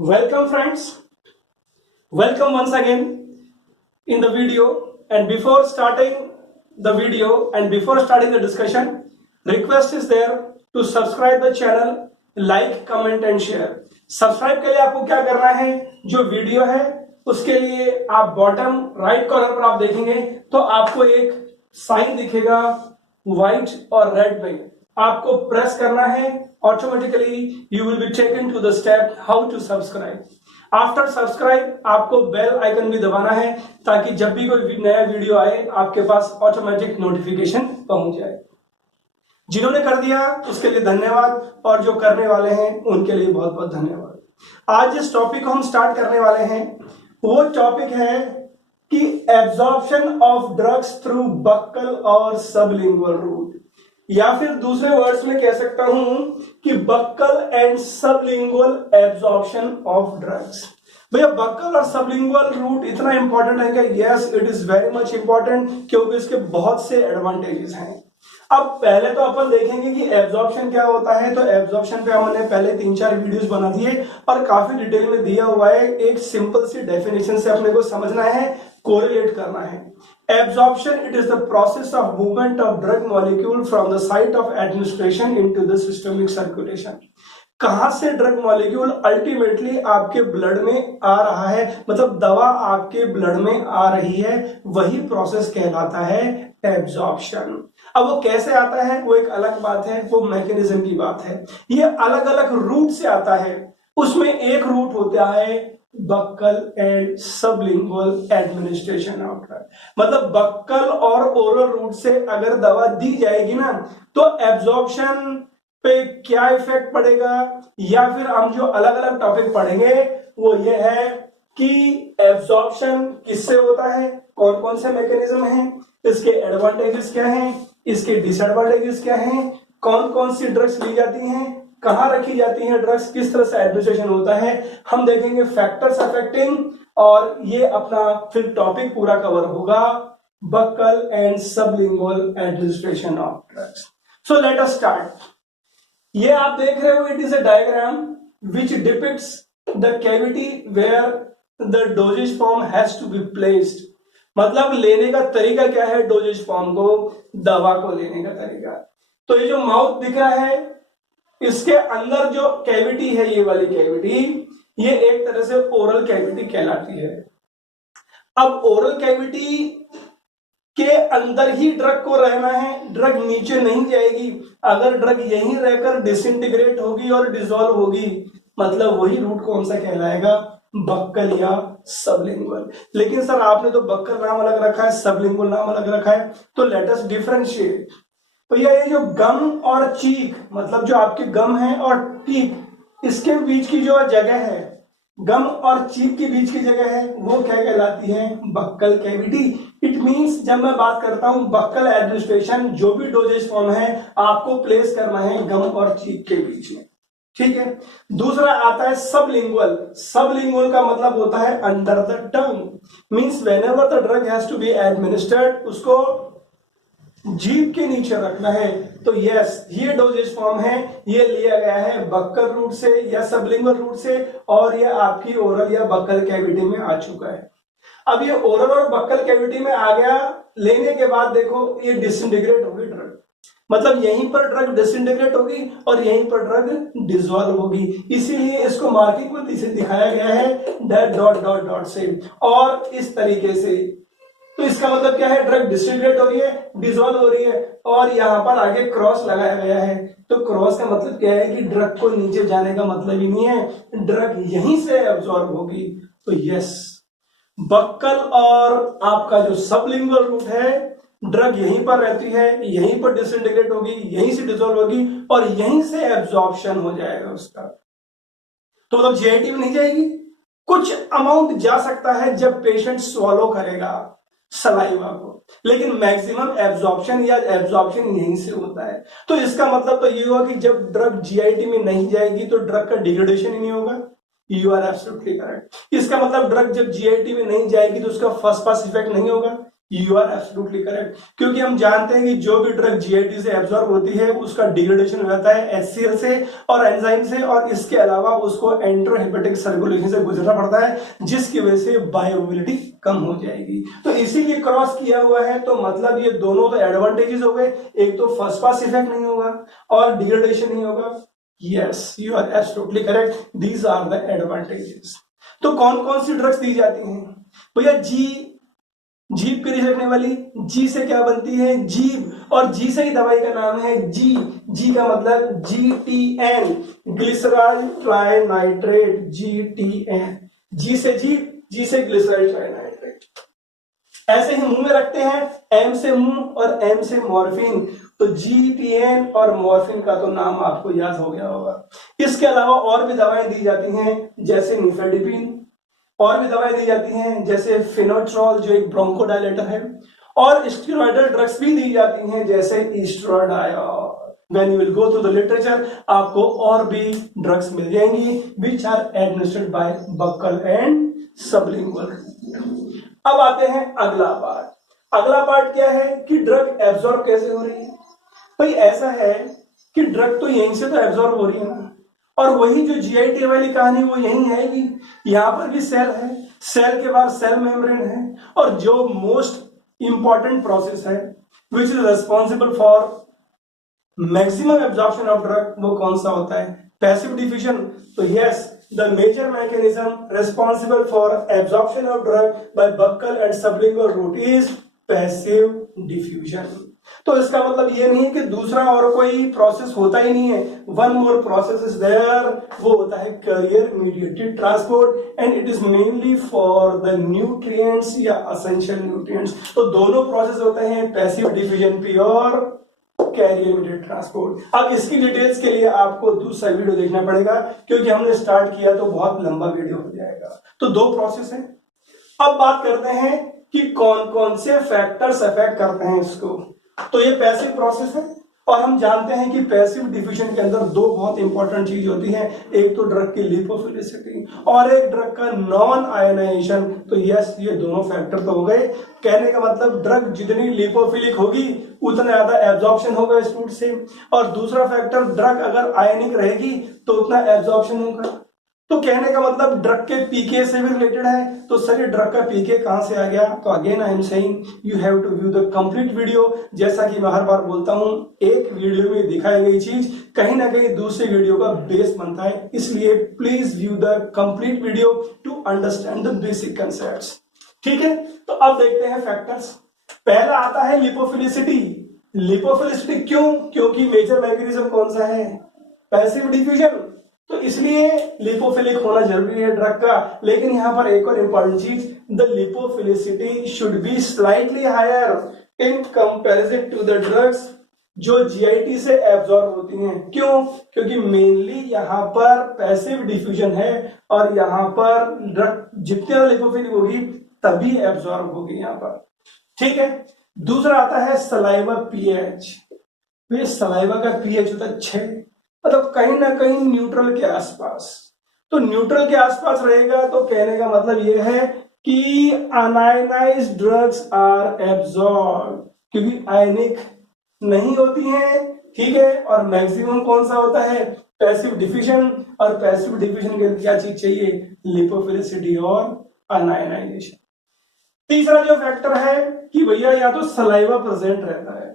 Welcome friends, welcome once again in the video, and before starting the video and before starting the discussion, request is there to subscribe the channel, like, comment and share. Subscribe के लिए आपको क्या करना है, जो video है उसके लिए आप बॉटम राइट कॉर्नर पर आप देखेंगे तो आपको एक साइन दिखेगा व्हाइट और रेड में, आपको प्रेस करना है. Automatically you will be taken to the step how to subscribe. After subscribe आपको बेल आइकन भी दबाना है ताकि जब भी कोई नया वीडियो आए आपके पास ऑटोमेटिक नोटिफिकेशन पहुंच जाए. जिन्होंने कर दिया उसके लिए धन्यवाद और जो करने वाले हैं उनके लिए बहुत बहुत धन्यवाद. आज जिस टॉपिक को हम स्टार्ट करने वाले हैं वो टॉपिक है कि absorption of drugs through buccal और सबलिंगुअल रूट, या फिर दूसरे वर्ड्स में कह सकता हूं कि buccal and sublingual absorption of drugs. भैया बक्कल और सबलिंगुअल रूट इतना इंपॉर्टेंट है कि yes it is very much important, क्योंकि इसके बहुत से एडवांटेजेस हैं. अब पहले तो अपन देखेंगे कि एब्जॉर्प्शन क्या होता है. तो एब्जॉर्प्शन पे हमने पहले 3-4 वीडियोस बना दिए और काफी डिटेल में दिया हुआ है. एक सिंपल सी डेफिनेशन से अपने को समझना है, कोरिलेट करना है. Absorption, it is the process of movement of drug molecule from the site of administration into the systemic circulation. कहां से ड्रग मॉलिक्यूल अल्टीमेटली आपके ब्लड में आ रहा है, मतलब दवा आपके ब्लड में आ रही है, वही प्रोसेस कहलाता है एब्जॉर्प्शन. अब वो कैसे आता है वो एक अलग बात है, वो मैकेनिज्म की बात है. ये अलग अलग रूट से आता है. उसमें एक रूट होता है buccal and sublingual administration of drug. मतलब बक्कल और ओरल रूट से अगर दवा दी जाएगी ना तो एब्जॉर्प्शन पे क्या इफेक्ट पड़ेगा, या फिर हम जो अलग अलग टॉपिक पढ़ेंगे वो ये है कि एब्जॉर्प्शन किससे होता है, कौन कौन से मैकेनिज्म हैं, इसके एडवांटेजेस क्या हैं, इसके डिसएडवांटेजेस क्या हैं, कौन कौन सी ड्रग्स ली जाती हैं, कहां रखी जाती हैं ड्रग्स, किस तरह से एडमिनिस्ट्रेशन होता है. हम देखेंगे फैक्टर्स अफेक्टिंग, और ये अपना फिर टॉपिक पूरा कवर होगा buccal and sublingual administration of drugs. So let us start. ये आप देख रहे हो, it is a diagram which depicts the cavity where the dosage form has to be placed. मतलब लेने का तरीका क्या है डोजेज फॉर्म को, दवा को लेने का तरीका. तो ये जो माउथ दिख रहा है इसके अंदर जो कैविटी है, ये वाली कैविटी, ये एक तरह से ओरल कैविटी कहलाती है. अब ओरल कैविटी के अंदर ही ड्रग को रहना है, ड्रग नीचे नहीं जाएगी. अगर ड्रग यहीं रहकर डिसइंटीग्रेट होगी और डिसॉल्व होगी, मतलब वही रूट कौन सा कहलाएगा, बक्कल या सबलिंगुअल. लेकिन सर आपने तो बक्कल नाम अलग रखा है, सबलिंगुअल नाम अलग रखा है, तो लेट अस डिफरेंशिएट. तो ये जो गम और चीक, मतलब जो आपके गम है और टीक, इसके बीच की जो जगह है, गम और चीक के बीच की जगह है, वो क्या कहलाती है, बक्कल कैविटी. इट मींस जब मैं बात करता हूं बक्कल एडमिनिस्ट्रेशन, जो भी डोजेज फॉर्म है आपको प्लेस करना है गम और चीक के बीच में. ठीक है. दूसरा आता है सबलिंगुअल. सबलिंगुअल का मतलब होता है under the tongue. Means whenever the drug has to be administered, उसको जीभ के नीचे रखना है. तो यस, ये डोजेज फॉर्म है, ये लिया गया है बक्कल रूट से या सबलिंगुअल रूट से, और ये आपकी ओरल या बक्कल कैविटी में आ चुका है. अब ये ओरल और बक्कल कैविटी में आ गया, लेने के बाद देखो ये डिसइंटीग्रेट होगी ड्रग, मतलब यहीं पर ड्रग डिसइंटीग्रेट होगी और यहीं पर ड्रग डिसॉल्व होगी. इसीलिए इसको मार्किंग में दिखाया गया है डॉट डॉट डॉट डॉट से, और इस तरीके से. तो इसका मतलब क्या है, ड्रग डिसइंटीग्रेट हो रही है, डिसॉल्व हो रही है, और यहां पर आगे क्रॉस लगाया गया है. तो क्रॉस का मतलब क्या है कि ड्रग को नीचे जाने का मतलब ही नहीं है, ड्रग यहीं से एब्जॉर्ब होगी. तो यस, बक्कल और आपका जो सबलिंगुअल रूट है, ड्रग यहीं पर रहती है, यहीं पर डिसइंटीग्रेट होगी, यहीं से डिसॉल्व होगी और यहीं से एब्जॉर्प्शन हो जाएगा उसका. तो मतलब जीआईटी में नहीं जाएगी, कुछ अमाउंट जा सकता है जब पेशेंट स्वॉलो करेगा सलाइवा को, लेकिन मैक्सिमम एब्जॉर्प्शन या एब्जॉर्प्शन यहीं से होता है. तो इसका मतलब तो ये हुआ कि जब ड्रग जीआईटी में नहीं जाएगी तो ड्रग का डिग्रेडेशन ही नहीं होगा. You are absolutely correct. इसका मतलब ड्रग जब जीआईटी में नहीं जाएगी तो उसका फर्स्ट पास इफेक्ट नहीं होगा. यू आर एब्सोल्युटली करेक्ट, क्योंकि हम जानते हैं कि जो भी ड्रग जीआईटी से एब्जॉर्ब होती है उसका डिग्रेडेशन हो जाता है एचसीएल से और एंजाइम से, और इसके अलावा उसको एंट्रोहेपेटिक सर्कुलेशन से गुजरना पड़ता है, जिसकी वजह से बायोअवेलेबिलिटी कम हो जाएगी। तो इसीलिए क्रॉस किया हुआ है, तो मतलब ये दोनों तो एडवांटेजेस हो गए, एक तो फर्स्ट पास इफेक्ट नहीं होगा और डिग्रेडेशन नहीं होगा। Yes, you are absolutely correct, these are the advantages. तो कौन कौन सी ड्रग्स दी जाती हैं भैया? जीभ के लिए रखने वाली, जी से क्या बनती है? जीभ, और जी से ही दवाई का नाम है जी। जी का मतलब GTN, ग्लिसरॉल ट्राइनाइट्रेट, GTN। जी से जीभ, जी से ग्लिसरॉल ट्राइनाइट्रेट। ऐसे ही मुंह में रखते हैं, एम से मुंह और एम से मॉर्फिन, तो GTN और मॉर्फिन का तो नाम आपको याद हो गया होगा। इसके अलावा और भी दवाएं दी जाती हैं, जैसे निफेडिपिन, और भी दवाएं दी जाती हैं जैसे फिनोट्रॉल जो एक ब्रोंकोडायलेटर है, और स्टेरॉयडल ड्रग्स भी दी जाती हैं जैसे oestradiol. When you will go through the literature, आपको और भी ड्रग्स मिल जाएंगी which are administered by buccal and sublingual route। अब आते हैं अगला पार्ट। अगला पार्ट क्या है कि ड्रग एब्जॉर्ब कैसे हो रही है। भाई ऐसा है कि ड्रग तो यहीं से तो एब्जॉर्ब हो रही है ना, और वही जो जीआईटी वाली कहानी वो यही है कि यहां पर भी सेल है, सेल के बाद सेल मेम्ब्रेन है, और जो मोस्ट इंपॉर्टेंट प्रोसेस है which is responsible for maximum absorption of drug, वो कौन सा होता है? Passive diffusion. तो yes, the major mechanism responsible for absorption of drug by buccal and sublingual route is passive diffusion. तो इसका मतलब ये नहीं है कि दूसरा और कोई प्रोसेस होता ही नहीं है, one more process is there, वो होता है carrier mediated transport, and it is mainly for the nutrients या एसेंशियल न्यूट्रिएंट्स। तो दोनों प्रोसेस होते हैं पैसिव डिफ्यूजन पी और कैरियर मीडिएटेड ट्रांसपोर्ट। अब इसकी डिटेल्स के लिए आपको दूसरा वीडियो देखना पड़ेगा, क्योंकि हमने स्टार्ट किया तो बहुत लंबा वीडियो हो जाएगा। तो दो प्रोसेस है। अब बात करते हैं कि कौन कौन से फैक्टर्स अफेक्ट करते हैं इसको। तो ये पैसिव प्रोसेस है, और हम जानते हैं कि पैसिव डिफ्यूजन के अंदर दो बहुत इंपॉर्टेंट चीज होती है, एक तो ड्रग की लिपोफिलिसिटी और एक ड्रग का नॉन आयोनाइजेशन। तो यस, ये दोनों फैक्टर तो हो गए। कहने का मतलब ड्रग जितनी लिपोफिलिक होगी उतना ज्यादा एब्जॉर्प्शन होगा इस रूट से, और दूसरा फैक्टर ड्रग अगर आयनिक रहेगी तो उतना एब्जॉर्प्शन होगा। तो कहने का मतलब ड्रग के पीके से भी रिलेटेड है। तो सर ये ड्रग का पीके कहां से आ गया? तो again I am saying you have to view the complete video. जैसा कि मैं हर बार बोलता हूं, एक वीडियो में दिखाई गई चीज कहीं ना कहीं दूसरे वीडियो का बेस बनता है, इसलिए please view the complete video to understand the basic concepts. ठीक है, तो अब देखते हैं फैक्टर्स। पहला आता है लिपोफिलिसिटी। लिपोफिलिसिटी क्यों? क्योंकि मेजर मैकेनिज्म कौन सा है? पैसिव डिफ्यूजन, तो इसलिए लिपोफिलिक होना जरूरी है ड्रग का। लेकिन यहां पर एक और इंपॉर्टेंट चीज, the lipophilicity should be slightly higher in comparison to the drugs जो जीआईटी से एब्जॉर्ब होती हैं। क्यों? क्योंकि मेनली यहां पर पैसिव डिफ्यूजन है, और यहां पर ड्रग जितनी लिपोफिलिक होगी तभी एब्जॉर्ब होगी यहां पर। ठीक है, दूसरा आता है सलाइवा पीएच। ये सलाइवा का पीएच होता है 6, मतलब कहीं ना कहीं न्यूट्रल के आसपास। तो न्यूट्रल के आसपास रहेगा तो कहने का मतलब यह है कि अनायनाइज्ड ड्रग्स आर एब्जॉर्ब, क्योंकि आयनिक नहीं होती हैं। ठीक है, और मैक्सिमम कौन सा होता है? पैसिव डिफ्यूजन, और पैसिव डिफ्यूजन के क्या चीज चाहिए? लिपोफिलिसिटी और अनायनाइजेशन। तीसरा जो फैक्टर है कि भैया या तो सलाइवा प्रेजेंट रहता है,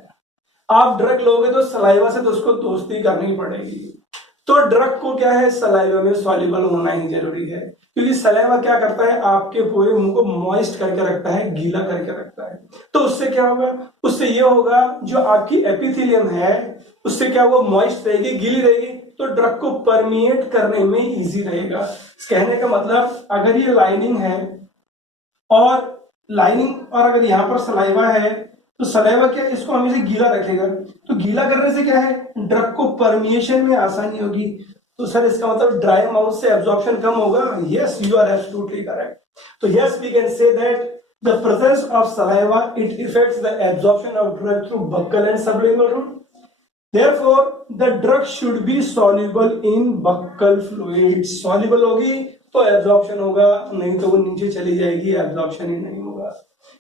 आप ड्रग लोगे तो सलाइवा से तो उसको दोस्ती करनी पड़ेगी। तो ड्रग को क्या है? सलाइवा में सॉल्युबल होना ही जरूरी है, क्योंकि सलाइवा क्या करता है? आपके पूरे मुंह को मॉइस्ट करके रखता है, गीला करके रखता है। तो उससे क्या होगा? उससे ये होगा जो आपकी एपिथेलियम है उससे क्या होगा? मॉइस्ट रहेगी, गीली रहेगी, तो ड्रग को परमिएट करने में इजी रहेगा। कहने का मतलब अगर ये लाइनिंग है और अगर यहाँ पर सलाइवा है तो सलाइवा क्या इसको हमेशा गीला रखेगा, तो गीला करने से क्या है? ड्रग को परमिएशन में आसानी होगी। तो सर इसका मतलब ड्राई माउथ से एब्जॉर्प्शन कम होगा। Yes, you are absolutely correct. तो yes, we can say that the presence of saliva it affects the absorption of drug through buccal and sublingual route. Therefore, the drug should be soluble in buccal fluid. Soluble होगी तो absorption होगा, नहीं तो वो नीचे चली जाएगी, absorption ही नहीं होगा।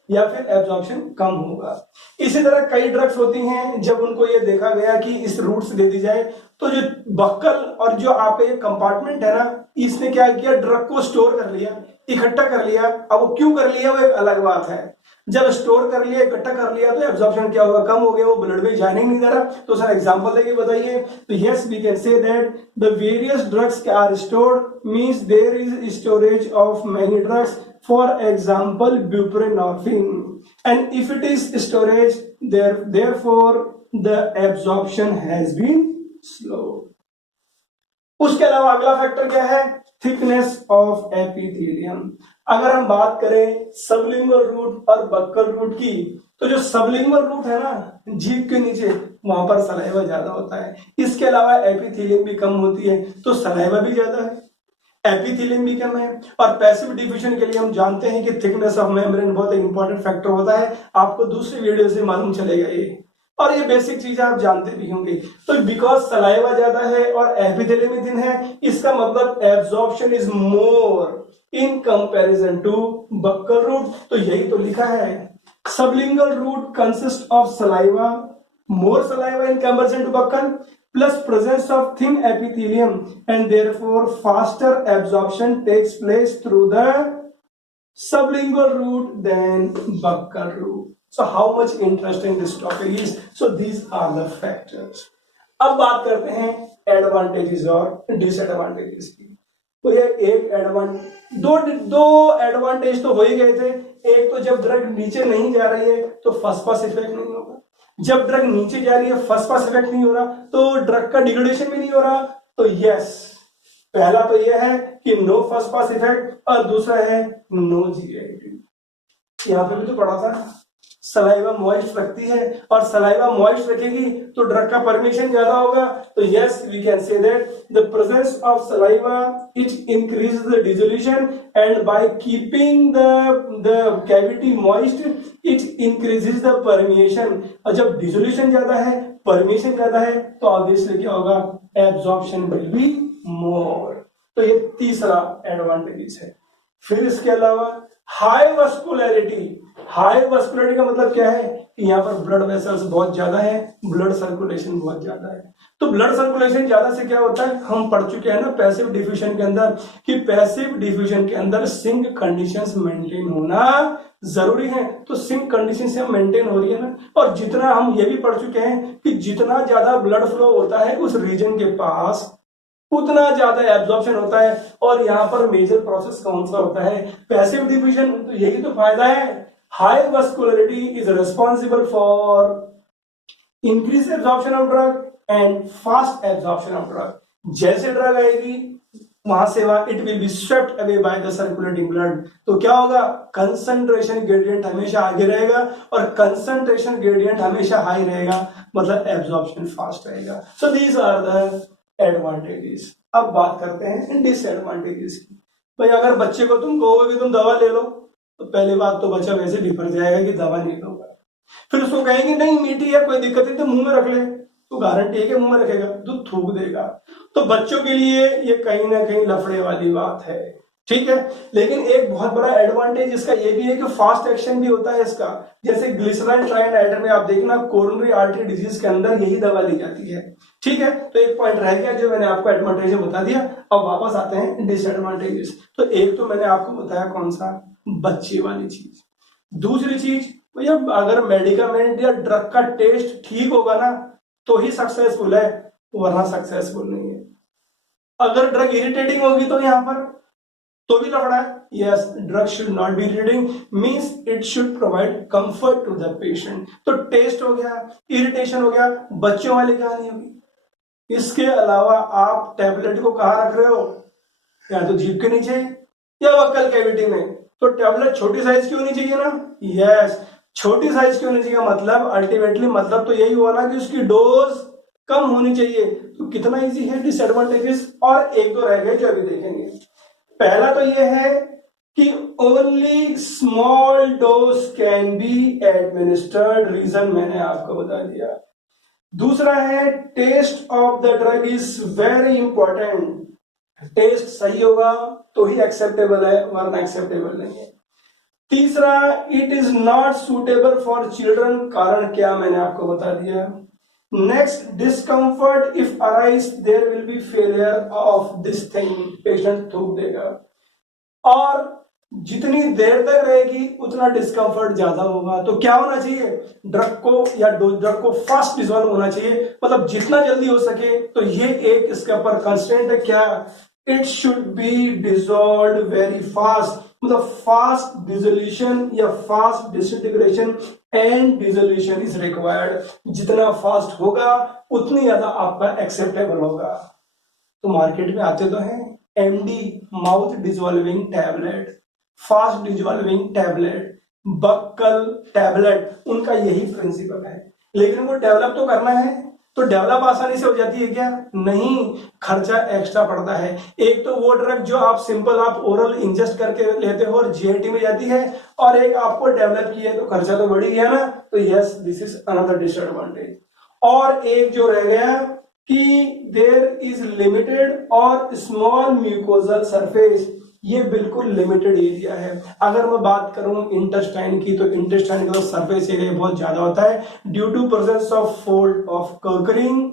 या फिर एब्जॉर्प्शन कम होगा। इसी तरह कई ड्रग्स होती हैं जब उनको ये देखा गया कि इस रूट से दे दी जाए तो जो बक्कल और जो आपका ये कंपार्टमेंट है ना, इसने क्या किया, ड्रग को स्टोर कर लिया, इकट्ठा कर लिया। अब वो क्यों कर लिया वो एक अलग बात है। जब स्टोर कर लिया, इकट्ठा कर लिया तो एब्जॉर्प्शन क्या होगा, कम हो गया, वो ब्लड में जाने नहीं दे रहा। तो सर एग्जांपल देके बताइए। तो yes we can say that the various drugs are stored means there is storage of many drugs, for example buprenorphine, and if it is storage therefore the absorption has been slow. उसके अलावा अगला factor क्या है, thickness of epithelium. अगर हम बात करें sublingual route और बक्कल रूट की, तो जो सबलिंगुअल रूट है ना, जीभ के नीचे, वहां पर सलाइवा ज्यादा होता है। इसके अलावा एपिथेलियम भी कम होती है, तो सलाइवा भी ज्यादा है, एपिथेलियम भी कम है। और पैसिव डिफ्यूजन के लिए हम जानते हैं कि थिकनेस ऑफ मेम्ब्रेन बहुत इंपॉर्टेंट फैक्टर होता है। आपको दूसरी वीडियो से मालूम चलेगा ये, और ये बेसिक चीजें आप जानते भी होंगे। तो बिकॉज सलाइवा ज्यादा है और एपिथेलियम थिन है, इसका मतलब absorption is more in comparison to buccal route. तो यही तो लिखा है, sublingual route consist of saliva, more saliva in comparison to buccal, plus presence of thin epithelium, and therefore faster absorption takes place through the sublingual route than buccal route. So how much interesting this topic is. So these are the factors. अब बात करते हैं advantages और disadvantages की। तो ये एक दो एडवांटेज तो हो ही गए थे। एक तो जब ड्रग नीचे नहीं जा रही है तो फर्स्ट पास इफेक्ट नहीं होगा, जब ड्रग नीचे जा रही है फर्स्ट पास इफेक्ट नहीं हो रहा, तो ड्रग का डिग्रेडेशन भी नहीं हो रहा। तो यस, पहला तो यह है कि नो फर्स्ट पास इफेक्ट, और दूसरा है नो जीआईटी। यहां पे भी तो पढ़ा था, सलाइवा मॉइस्ट रखती है, और सलाइवा मॉइस्ट रखेगी तो ड्रग का परमिशन ज्यादा होगा। तो yes we can say that the presence of saliva it increases the dissolution, and by keeping the cavity moist it increases the permeation. और जब डिसोल्यूशन ज्यादा है, परमिएशन ज्यादा है, तो ऑब्वियसली क्या होगा, एब्जॉर्प्शन विल बी मोर। तो ये तीसरा एडवांटेज है। फिर इसके अलावा हाई वस्कुलरिटी। हाई वस्कुलरिटी का मतलब क्या है कि यहाँ पर ब्लड वेसल्स बहुत ज्यादा है, ब्लड सर्कुलेशन बहुत ज्यादा है। तो ब्लड सर्कुलेशन ज्यादा से क्या होता है, हम पढ़ चुके हैं ना पैसिव डिफ्यूजन के अंदर, कि पैसिव डिफ्यूजन के अंदर सिंक कंडीशंस मेंटेन होना जरूरी है। तो सिंक कंडीशन से हम मेंटेन हो रही है ना, और जितना हम ये भी पढ़ चुके हैं कि जितना ज्यादा ब्लड फ्लो होता है उस रीजन के पास, उतना ज्यादा एब्जॉर्प्शन होता है। और यहाँ पर मेजर प्रोसेस कौन सा होता है, पैसिव डिफ्यूजन। तो यही तो फायदा है, high vascularity is responsible for increase absorption of drug and fast absorption of drug. जैसे ड्रग आएगी वहां से वहां it will be swept away by the circulating blood. तो क्या होगा, कंसंट्रेशन ग्रेडियंट हमेशा आगे रहेगा, और कंसंट्रेशन ग्रेडियंट हमेशा हाई रहेगा, मतलब एब्जॉर्प्शन फास्ट रहेगा। So these are the advantages. अब बात करते हैं डिसएडवांटेजेस की। भाई अगर बच्चे को तुम कहोगे कि तुम दवा ले लो, तो पहली बात तो बच्चा वैसे बिफर जाएगा कि दवा नहीं लूंगा। फिर उसको कहेंगे नहीं मीठी है कोई दिक्कत नहीं, तो मुंह में रख ले, तो गारंटी है कि मुंह में रखेगा, दूध थूक देगा। तो बच्चों के लिए ये कहीं ना कहीं लफड़े वाली बात है, ठीक है। लेकिन एक बहुत बड़ा एडवांटेज इसका ये भी है कि फास्ट एक्शन भी होता है इसका। जैसे ग्लिसराइल ट्राइनाइट्रेट में आप देखना, कोरोनरी आर्टरी डिजीज के अंदर यही दवा ली जाती है, ठीक है। तो एक पॉइंट रह गया जो मैंने आपको एडवांटेज बता दिया। अब वापस आते हैं डिसएडवांटेजेस। तो एक तो मैंने आपको बताया कौन सा, बच्चे वाली चीज। दूसरी चीज, भैया अगर मेडिकामेंट या ड्रग का टेस्ट ठीक होगा ना तो ही सक्सेसफुल है, वरना सक्सेसफुल नहीं है। अगर ड्रग इरिटेटिंग होगी तो यहाँ पर तो भी लफड़ा है। Yes, drug should not be irritating, means it should provide comfort to the patient. तो टेस्ट हो गया, इरिटेशन हो गया, बच्चों वाली कहानी होगी। इसके अलावा आप टैबलेट को कहाँ रख रहे हो, या तो जीभ के नीचे या वक्कल कैविटी में। तो टैबलेट छोटी साइज की होनी चाहिए ना, यस, छोटी साइज की होनी चाहिए। मतलब अल्टीमेटली मतलब तो यही हुआ ना कि उसकी डोज कम होनी चाहिए। तो कितना इजी है डिसएडवांटेजेस। और एक दो रह गए जो अभी देखेंगे। पहला तो यह है कि only small dose can be administered, reason मैंने आपको बता दिया। दूसरा है taste of the drug is very important. Taste सही होगा तो ही एक्सेप्टेबल है, वरना एक्सेप्टेबल नहीं है। तीसरा, it is not suitable for children, कारण क्या मैंने आपको बता दिया। Next, discomfort if arise there will be failure of this thing, patient थूक देगा, और जितनी देर तक रहेगी उतना डिस्कम्फर्ट ज्यादा होगा। तो क्या होना चाहिए, ड्रग को या ड्रग को फास्ट डिजॉल्व होना चाहिए, मतलब जितना जल्दी हो सके। तो ये एक इसके ऊपर कंस्ट्रेंट है क्या, it should be dissolve very fast, मतलब फास्ट डिसोल्यूशन या fast disintegration and dissolution is required. जितना फास्ट होगा उतनी ज्यादा आपका एक्सेप्टेबल होगा। तो मार्केट में आते तो हैं MD, mouth dissolving tablet, fast dissolving tablet, buccal tablet, उनका यही प्रिंसिपल है। लेकिन उनको डेवलप तो करना है, तो डेवलप आसानी से हो जाती है क्या, नहीं, खर्चा एक्स्ट्रा पड़ता है। एक तो वो ड्रग जो आप सिंपल आप ओरल इंजेस्ट करके लेते हो और जीआईटी में जाती है, और एक आपको डेवलप की है, तो खर्चा तो बढ़ ही गया ना। तो yes, this is another disadvantage. और एक जो रह गया कि देयर इज लिमिटेड और स्मॉल म्यूकोजल सरफेस, ये बिल्कुल लिमिटेड एरिया है। अगर मैं बात करूं इंटेस्टाइन की, तो इंटेस्टाइन का सरफेस एरिया बहुत ज्यादा होता है due to presence of fold of Kerckring,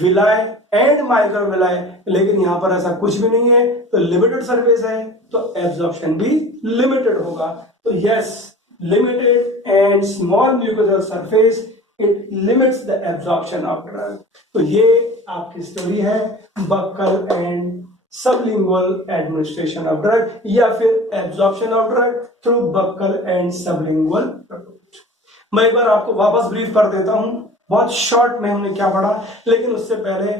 villi and microvilli, लेकिन यहां पर ऐसा कुछ भी नहीं है, तो लिमिटेड सरफेस है, तो एब्जॉर्प्शन भी लिमिटेड होगा। तो yes, limited and small mucosal surface, it limits the absorption of drug. तो ये आपकी स्टोरी है buccal and sublingual administration of drug, या फिर absorption of drug through buccal and sublingual approach. मैं एक बार आपको वापस ब्रीफ कर देता हूं, बहुत शॉर्ट में हमने क्या पढ़ा, लेकिन उससे पहले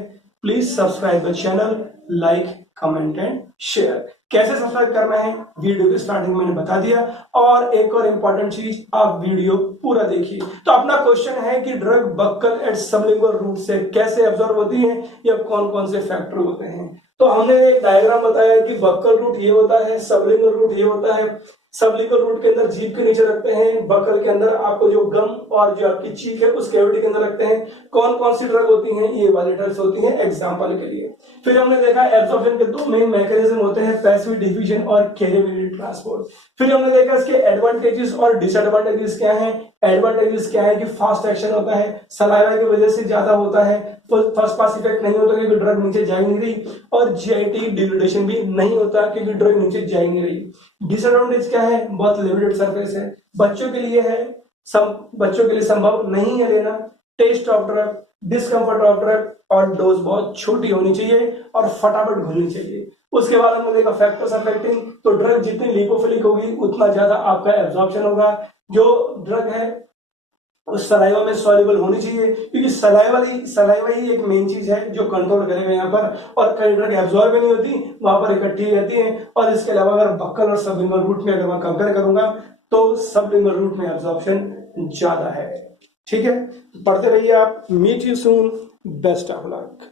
please subscribe the channel, like, comment and share. कैसे सब्सक्राइब करना है वीडियो के स्टार्टिंग मैंने बता दिया। और एक और इंपॉर्टेंट चीज, आप वीडियो पूरा देखिए। तो अपना क्वेश्चन है कि drug buccal and sublingual route से कैसे एब्जॉर्ब होती है, या कौन कौन से फैक्टर होते हैं। तो हमने एक डायग्राम बताया कि बक्कल रूट ये होता है, सबलिंगुअल रूट ये होता है। सबलिंगुअल रूट के अंदर जीभ के नीचे रखते हैं, बक्कल के अंदर आपको जो गम और जो आपकी चीक है उस कैविटी के अंदर रखते हैं। कौन कौन सी ड्रग होती हैं, ये वाली ड्रग्स होती हैं एग्जांपल के लिए। फिर हमने देखा एब्जॉर्प्शन के दो मेन मैकेनिज्म होते हैं, पैसिव डिफ्यूजन और कैरियबिलिटी ट्रांसपोर्ट। फिर हमने देखा इसके एडवांटेजेस और डिसएडवांटेजेस क्या हैं। एडवांटेजेस क्या है कि फास्ट एक्शन होता है, सलाइवा की वजह से ज्यादा होता है, फर्स्ट पास इफेक्ट नहीं होता क्योंकि ड्रग नीचे जा ही नहीं रही, और जीआईटी डिग्रेडेशन भी नहीं होता क्योंकि ड्रग नीचे जा ही नहीं रही। डिसएडवांटेज क्या है, बहुत लिमिटेड सरफेस है, बच्चों के लिए है, बच्चों के लिए संभव नहीं है लेना, taste of drug, discomfort of drug, और डोज बहुत छोटी होनी चाहिए और फटाफट घुलनी चाहिए। उसके बाद हमने देखा फैक्टर्स अफेक्टिंग, तो ड्रग जितनी लिपोफिलिक होगी उतना ज्यादा आपका एब्जॉर्प्शन होगा। जो ड्रग है उस सलाइवा में सॉल्युबल होनी चाहिए, क्योंकि सलाइवा ही एक मेन चीज है जो कंट्रोल करेगा यहाँ पर, और कई ड्रग एब्जॉर्ब नहीं होती, वहां पर इकट्ठी रहती है। और इसके अलावा अगर बक्कल और सबलिंगुअल रूट में अगर मैं कंपेयर करूंगा तो सबलिंगुअल रूट में एब्जॉर्प्शन ज्यादा है। ठीक है, पढ़ते रहिए आप। Meet you soon, best of luck.